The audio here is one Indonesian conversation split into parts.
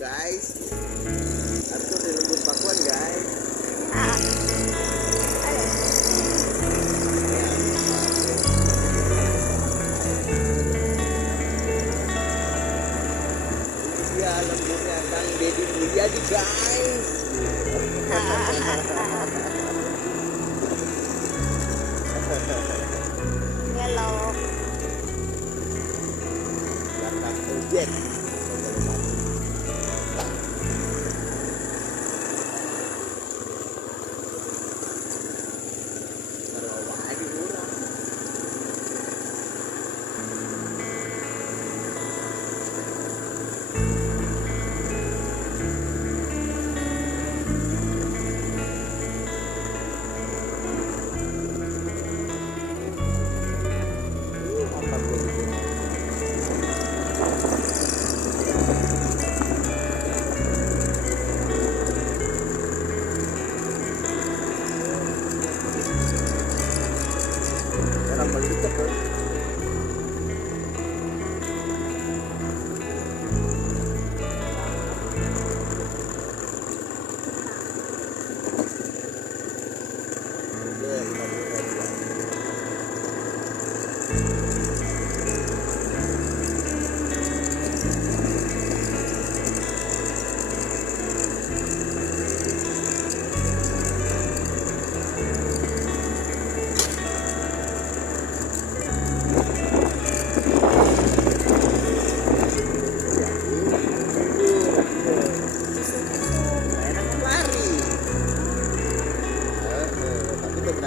guys. Arthur dilebut pakuan guys. Ini dia lembutnya Kang Deddy Mulyadi guys. Belok. Belakang ojek.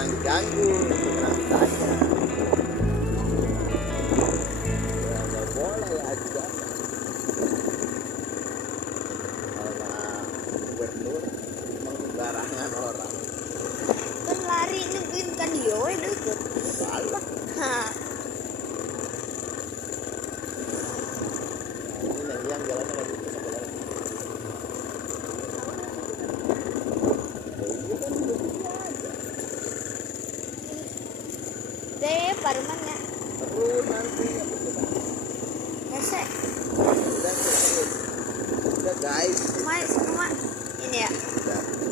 Diganggu, kurang ditanya. Ya nggak boleh ya juga. Kalau gubernur emang sembarangan orang. Kan lari nungguin kan yo ikut. Salah. Ini nih yang jalannya nggak bisa jalan. Deh, parumannya. Terus nanti Gesek. udah guys. Semua ini ya. Udah.